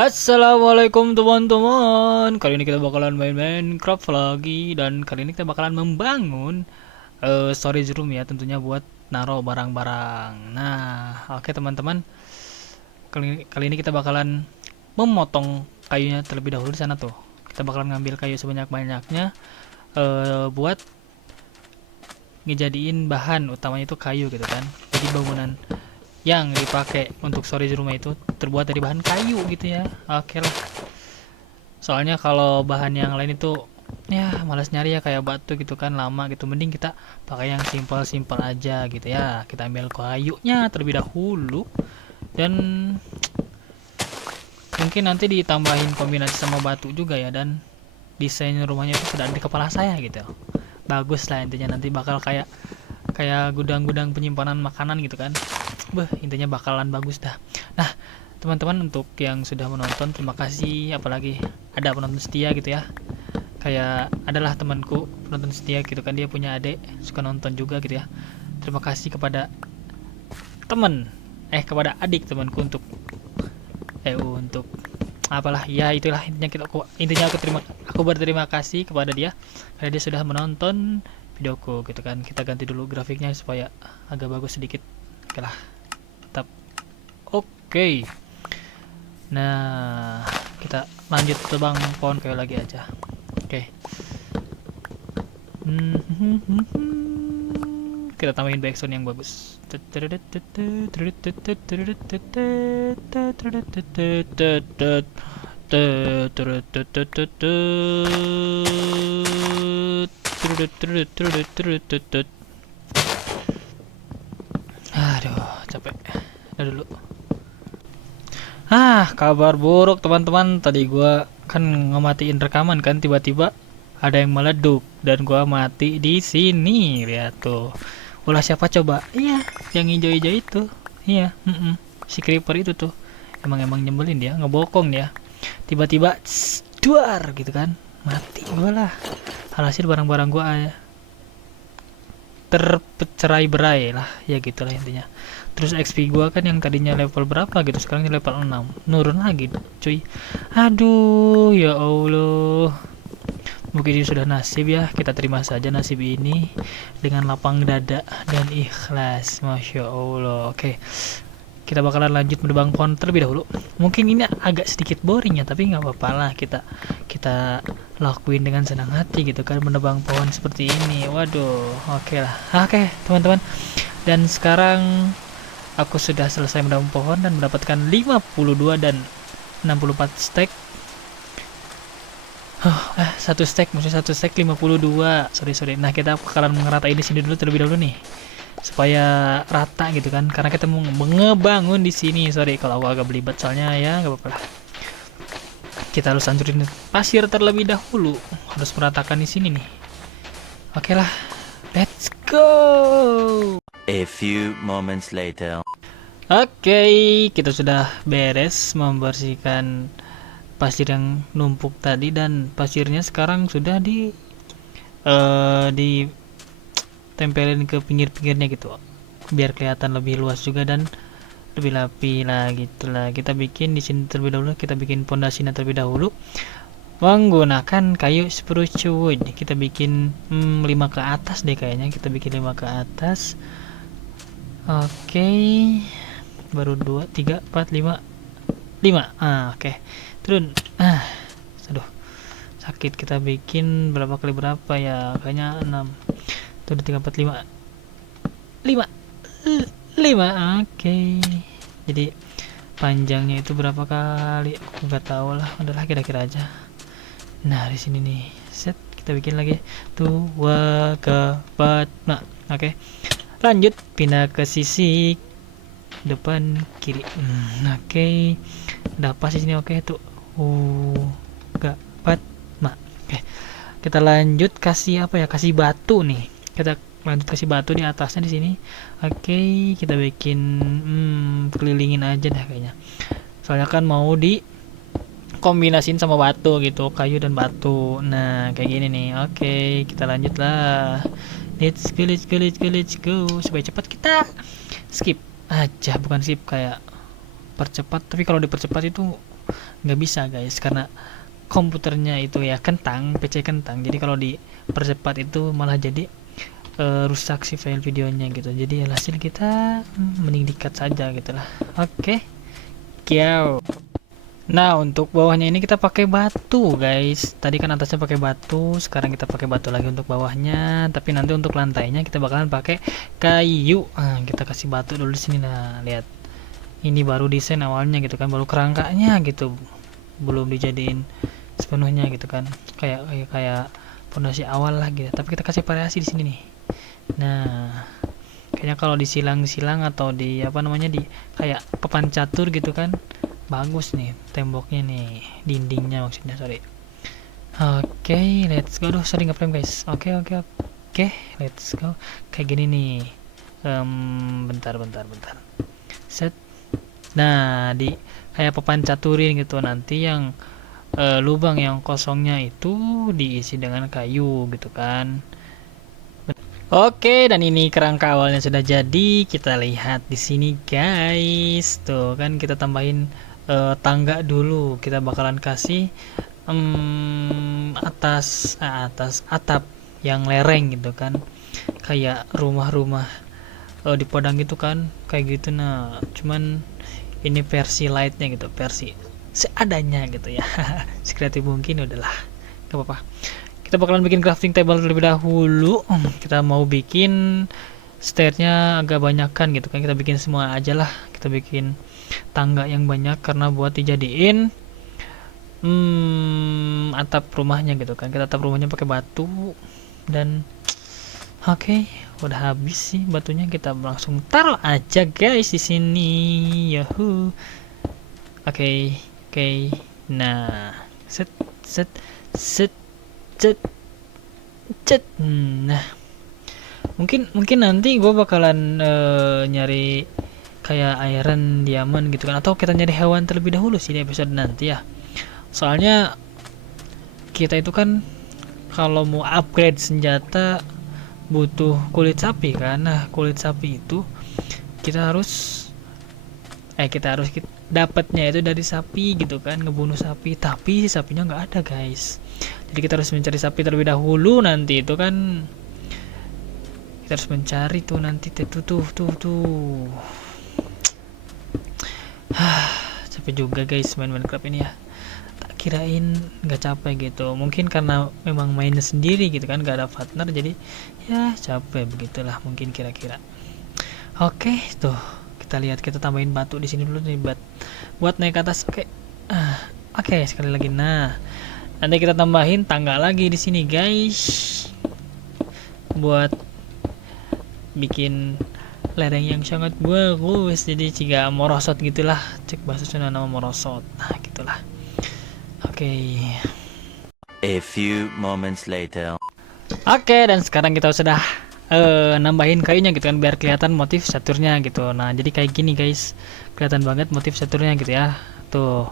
Assalamualaikum teman-teman. Kali ini kita bakalan main Minecraft lagi. Dan kali ini kita bakalan membangun storage room ya, tentunya buat naruh barang-barang. Nah, oke teman-teman, kali ini kita bakalan memotong kayunya terlebih dahulu di sana tuh. Kita bakalan ngambil kayu sebanyak-banyaknya buat ngejadiin bahan utamanya itu kayu gitu kan. Jadi bangunan yang dipakai untuk storage rumah itu terbuat dari bahan kayu gitu ya. Oke lah. Soalnya kalau bahan yang lain itu ya malas nyari ya, kayak batu gitu kan, lama gitu. Mending kita pakai yang simpel-simpel aja gitu ya. Kita ambil kayunya terlebih dahulu dan mungkin nanti ditambahin kombinasi sama batu juga ya, dan desain rumahnya itu sudah ada di kepala saya gitu. Bagus lah intinya, nanti bakal kayak kayak gudang-gudang penyimpanan makanan gitu kan. Intinya bakalan bagus dah. Nah, teman-teman, untuk yang sudah menonton terima kasih, apalagi ada penonton setia gitu ya. Kayak adalah temanku penonton setia gitu kan, dia punya adik suka nonton juga gitu ya. Terima kasih kepada kepada adik temanku untuk apalah ya, itulah intinya aku berterima kasih kepada dia karena dia sudah menonton videoku gitu kan. Kita ganti dulu grafiknya supaya agak bagus sedikit. Oke lah, tetap oke. Nah, kita lanjut tebang pohon kayu lagi aja. Oke. Kita tambahin backsound yang bagus. Aduh, capek. Udah dulu. Kabar buruk teman-teman. Tadi gua kan ngematiin rekaman kan, tiba-tiba ada yang meleduk dan gua mati di sini. Lihat tuh. Ulah siapa coba? Iya, yang hijau-hijau itu. Iya, si creeper itu tuh. Emang nyebelin dia, ngebokong dia. Tiba-tiba duar gitu kan. Mati gua lah. Alhasil barang-barang gua tercerai-berai lah, ya gitulah intinya. Terus XP gua kan yang tadinya level berapa gitu, sekarang level 6, nurun lagi cuy. Aduh ya Allah, mungkin ini sudah nasib ya, kita terima saja nasib ini dengan lapang dada dan ikhlas. Masya Allah. Oke, kita bakalan lanjut menebang pohon terlebih dahulu. Mungkin ini agak sedikit boring ya, tapi nggak apa-apa lah, kita lakuin dengan senang hati gitu kan, menebang pohon seperti ini. Waduh, oke lah. Oke teman-teman, dan sekarang aku sudah selesai menebang pohon dan mendapatkan 52 dan 64 stack. Satu stack, maksudnya satu stack 52. Sorry. Nah, kita bakalan ngeratain di sini dulu terlebih dahulu nih, supaya rata gitu kan, karena kita mau ngebangun di sini. Sorry kalau aku agak belibet, soalnya ya nggak apa-apa lah. Kita harus hancurin pasir terlebih dahulu, harus meratakan di sini nih. Oke lah, let's go. A few moments later. Oke, kita sudah beres membersihkan pasir yang numpuk tadi, dan pasirnya sekarang sudah ditempelin ke pinggir-pinggirnya gitu, biar kelihatan lebih luas juga dan lebih rapi lah gitulah. Kita bikin di sini terlebih dahulu, kita bikin pondasinya terlebih dahulu menggunakan kayu spruce wood. Kita bikin 5 ke atas deh kayaknya, kita bikin 5 ke atas. Oke, baru 2, 3, 4, 5. Oke. Turun. Aduh. Sakit. Kita bikin berapa kali berapa ya? Kayaknya 6. Tuh 3, 4, 5. 5. Oke. Jadi panjangnya itu berapa kali? Aku nggak tahu lah. Udahlah, kira-kira aja. Nah, di sini nih. Set, kita bikin lagi. 2 ke 4. Nah, oke. Lanjut, pindah ke sisi depan kiri. Oke. Udah pas di sini. Oke, tuh. Gak 4. Nah, oke. Kita lanjut kasih apa ya? Kasih batu nih. Kita lanjut kasih batu di atasnya di sini. Oke, kita bikin kelilingin aja dah kayaknya. Soalnya kan mau di kombinasin sama batu gitu, kayu dan batu. Nah, kayak gini nih. Oke, kita lanjut lah. Let's go. Supaya cepat kita skip aja, bukan skip, kayak percepat. Tapi kalau dipercepat itu nggak bisa guys, karena komputernya itu ya kentang, PC kentang. Jadi kalau dipercepat itu malah jadi rusak si file videonya gitu. Jadi hasil kita mending di-cut saja gitu lah. Oke. Kiau. Nah, untuk bawahnya ini kita pakai batu, guys. Tadi kan atasnya pakai batu, sekarang kita pakai batu lagi untuk bawahnya. Tapi nanti untuk lantainya kita bakalan pakai kayu. Kita kasih batu dulu di sini. Nah, lihat. Ini baru desain awalnya gitu kan, baru kerangkanya gitu. Belum dijadiin sepenuhnya gitu kan. Kayak pondasi awal lah gitu. Tapi kita kasih variasi di sini nih. Nah, kayaknya kalau disilang-silang atau di apa namanya di kayak papan catur gitu kan, bagus nih temboknya nih, dindingnya maksudnya, sorry. Oke, let's go. Duh, sering nge-frame guys. Oke, let's go. Kayak gini nih. Bentar. Set. Nah, di kayak papan caturin gitu, nanti yang lubang yang kosongnya itu diisi dengan kayu gitu kan. Oke, dan ini kerangka awalnya sudah jadi. Kita lihat di sini guys. Tuh kan kita tambahin tangga dulu. Kita bakalan kasih atas atap yang lereng gitu kan. Kayak rumah-rumah di Padang gitu kan. Kayak gitu. Nah, cuman ini versi lightnya gitu, versi seadanya gitu ya. Sekreatif mungkin, udahlah. Gak apa-apa. Kita bakalan bikin crafting table terlebih dahulu. Kita mau bikin stairnya agak banyakan gitu kan, kita bikin semua aja lah. Kita bikin tangga yang banyak karena buat dijadiin atap rumahnya gitu kan. Kita atap rumahnya pakai batu. Dan oke, udah habis sih batunya, kita langsung taruh aja guys di sini. Yahoo. Oke. Nah, set. Nah, mungkin nanti gue bakalan nyari kayak iron, diamond gitu kan, atau kita nyari hewan terlebih dahulu sih di episode nanti ya. Soalnya kita itu kan kalau mau upgrade senjata butuh kulit sapi kan. Nah, kulit sapi itu kita harus dapatnya itu dari sapi gitu kan, ngebunuh sapi, tapi sapinya nggak ada guys. Jadi kita harus mencari sapi terlebih dahulu. Nanti itu kan kita harus mencari tuh nanti tuh. Capek juga guys main Minecraft ini ya. Tak kirain nggak capek gitu. Mungkin karena memang mainnya sendiri gitu kan, nggak ada partner, jadi ya capek begitulah mungkin kira-kira. Oke, tuh kita lihat, kita tambahin batu di sini dulu nih buat naik ke atas. Oke, sekali lagi. Nah, nanti kita tambahin tangga lagi di sini guys, buat bikin lereng yang sangat bagus. Jadi jika morosot gitulah, cek bahasa Sunda nama morosot. Nah, gitulah. Oke. A few moments later. Oke, dan sekarang kita sudah nambahin kayunya gitu kan, biar kelihatan motif caturnya gitu. Nah, jadi kayak gini guys, kelihatan banget motif caturnya gitu ya. Tuh.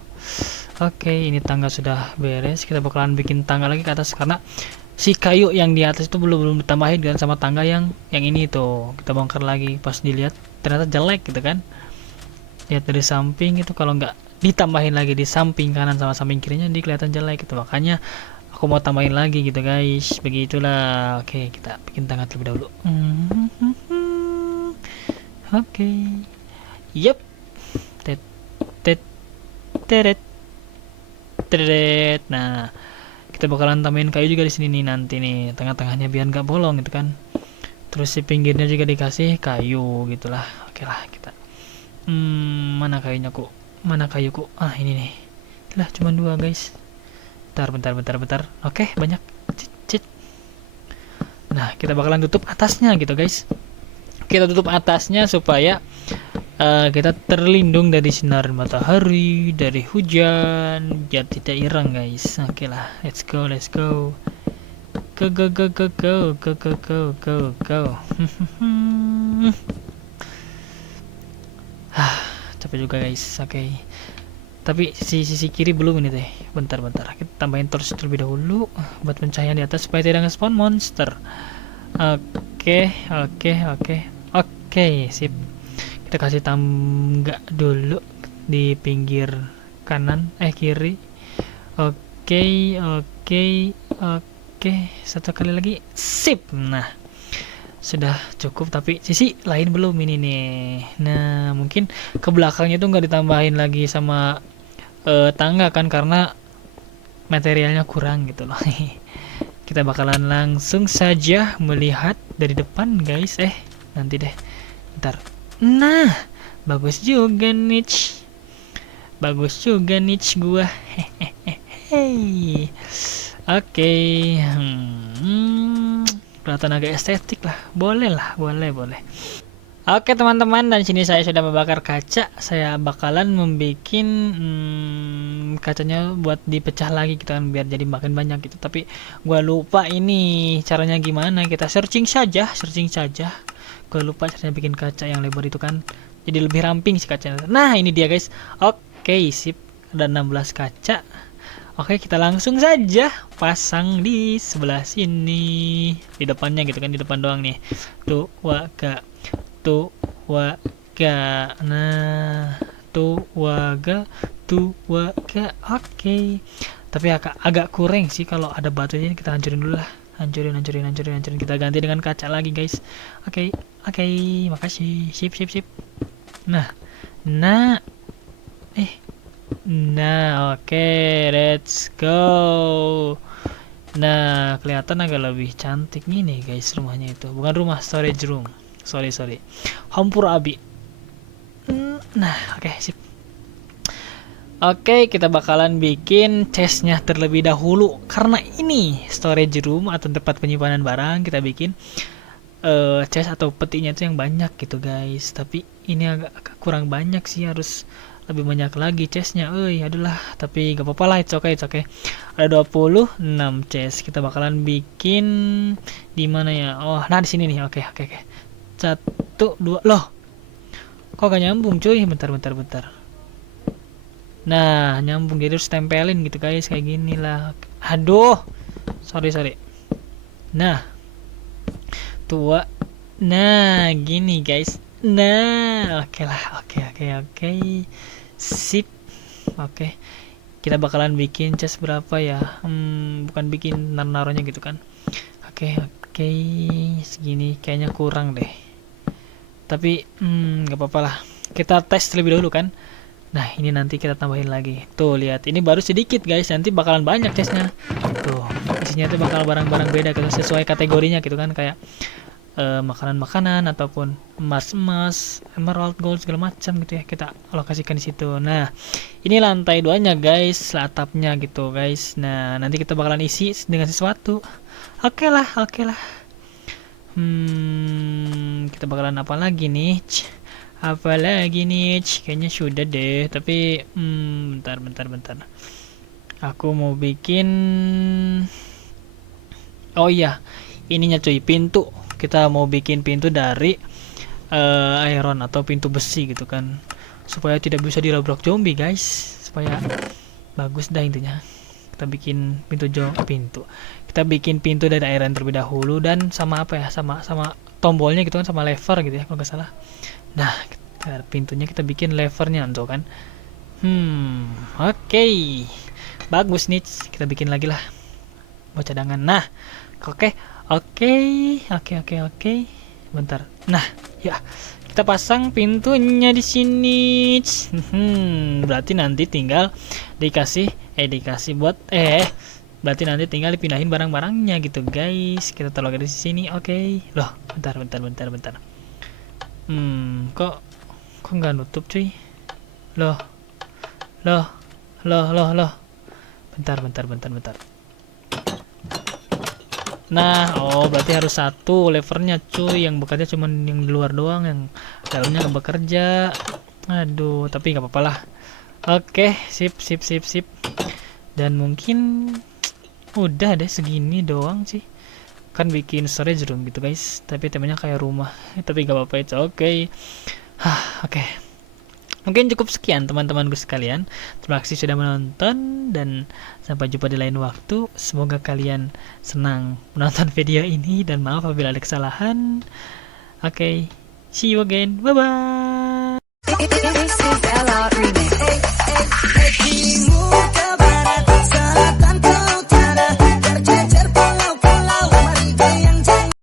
Oke, ini tangga sudah beres. Kita bakalan bikin tangga lagi ke atas karena si kayu yang di atas itu belum ditambahin kan sama tangga yang ini tuh. Kita bongkar lagi, pas dilihat ternyata jelek gitu kan. Lihat dari samping itu, kalau nggak ditambahin lagi di samping kanan sama samping kirinya, dia kelihatan jelek gitu. Makanya aku mau tambahin lagi gitu guys. Begitulah. Oke, kita bikin tangga terlebih dahulu. Oke. Yup. Nah, kita bakalan tambahin kayu juga di sini nih nanti nih, tengah-tengahnya biar nggak bolong gitu kan. Terus si pinggirnya juga dikasih kayu gitulah. Oke lah, kita mana kayuku? Ini nih. Lah, cuma 2 guys. Bentar. Oke, banyak. Cit. Nah, kita bakalan tutup atasnya gitu guys. Kita tutup atasnya supaya kita terlindung dari sinar matahari, dari hujan, biar tidak irang guys. Oke lah, let's go. Go. Capek juga guys. Oke. Tapi sisi kiri belum ini deh. Bentar. Kita tambahin torch terlebih dahulu buat pencahayaan di atas supaya tidak nge-spawn monster. Oke, sip. Kita kasih tangga dulu di pinggir kanan, kiri. Oke, oke, oke. Satu kali lagi. Sip. Nah, sudah cukup, tapi sisi lain belum ini nih. Nah, mungkin ke belakangnya tuh nggak ditambahin lagi sama tangga kan, karena materialnya kurang gitu loh. Kita bakalan langsung saja melihat dari depan guys. Nanti deh, ntar. Nah, bagus juga niche. Bagus juga niche gua. Hehehe. Oke. Kelihatan agak estetik lah. Boleh lah, boleh. Oke teman-teman, dan sini saya sudah membakar kaca. Saya bakalan membuat kacanya buat dipecah lagi gitu kan, biar jadi makin banyak gitu. Tapi gua lupa ini caranya gimana. Kita searching saja. Gua lupa caranya bikin kaca yang lebar itu kan, jadi lebih ramping sih kacanya. Nah, ini dia guys. Oke, sip. Ada 16 kaca. Oke, kita langsung saja pasang di sebelah sini. Di depannya gitu kan, di depan doang nih. Tuh, waga. Nah, tuh waga. Oke. Tapi agak kurang sih kalau ada batunya. Kita hancurin dulu lah. Hancurin. Kita ganti dengan kaca lagi guys. Oke, makasih. Sip. Nah, oke, let's go. Nah, kelihatan agak lebih cantik nih guys rumahnya itu. Bukan rumah, storage room. Sorry. Hampura abi. Nah, oke, sip. Oke, kita bakalan bikin chestnya terlebih dahulu. Karena ini storage room atau tempat penyimpanan barang, kita bikin chest atau petinya itu yang banyak gitu guys. Tapi ini agak kurang banyak sih, harus lebih banyak lagi chestnya. Adalah, tapi gak apa-apa lah, it's okay. Ada 26 chest. Kita bakalan bikin di mana ya? Oh, nah di sini nih. Oke. 1, 2. Loh, kok gak nyambung cuy? Bentar. Nah, nyambung, jadi harus tempelin gitu guys, kayak gini lah. Aduh, sorry. Nah, tua. Nah, gini guys. Nah, oke lah. Oke. Sip. Oke. Kita bakalan bikin chest berapa ya? Bukan bikin naruhnya gitu kan. Oke. Segini kayaknya kurang deh. Tapi gak apa-apa lah. Kita tes terlebih dahulu kan. Nah, ini nanti kita tambahin lagi. Tuh, lihat. Ini baru sedikit guys. Nanti bakalan banyak chestnya. Tuh, isinya tuh bakal barang-barang beda gitu, sesuai kategorinya gitu kan, kayak makanan ataupun emas, emerald, gold, segala macam gitu ya, kita alokasikan di situ. Nah, ini lantai 2-nya guys, atapnya gitu guys. Nah, nanti kita bakalan isi dengan sesuatu. Oke lah. Kita bakalan apa lagi nih? Kayaknya sudah deh. Tapi bentar. Aku mau bikin, oh iya, ininya cuy, pintu. Kita mau bikin pintu dari iron atau pintu besi gitu kan, supaya tidak bisa dilabrak zombie guys, supaya bagus dah intinya. Kita bikin kita bikin pintu dari iron terlebih dahulu, dan sama apa ya, sama tombolnya gitu kan, sama lever gitu ya kalau nggak salah. Nah, pintunya kita bikin levernya tuh kan. Oke. Bagus nih, kita bikin lagi lah buat cadangan. Nah, oke. Bentar. Nah, ya, kita pasang pintunya di sini. Berarti nanti tinggal dikasih buat berarti nanti tinggal dipindahin barang-barangnya gitu guys. Kita taruh di sini. Oke. Loh, bentar. Kok nggak nutup cuy? Loh. Bentar. Nah, berarti harus satu levernya cuy, yang bekerja cuma yang di luar doang, yang dalamnya nggak bekerja. Aduh, tapi nggak apa-apa lah. Oke, sip. Dan mungkin udah deh, segini doang sih. Kan bikin storage room gitu guys, tapi temanya kayak rumah. Tapi nggak apa-apa, itu oke. Oke. Mungkin cukup sekian teman-temanku sekalian. Terima kasih sudah menonton, dan sampai jumpa di lain waktu. Semoga kalian senang menonton video ini, dan maaf apabila ada kesalahan. Oke, see you again. Bye-bye.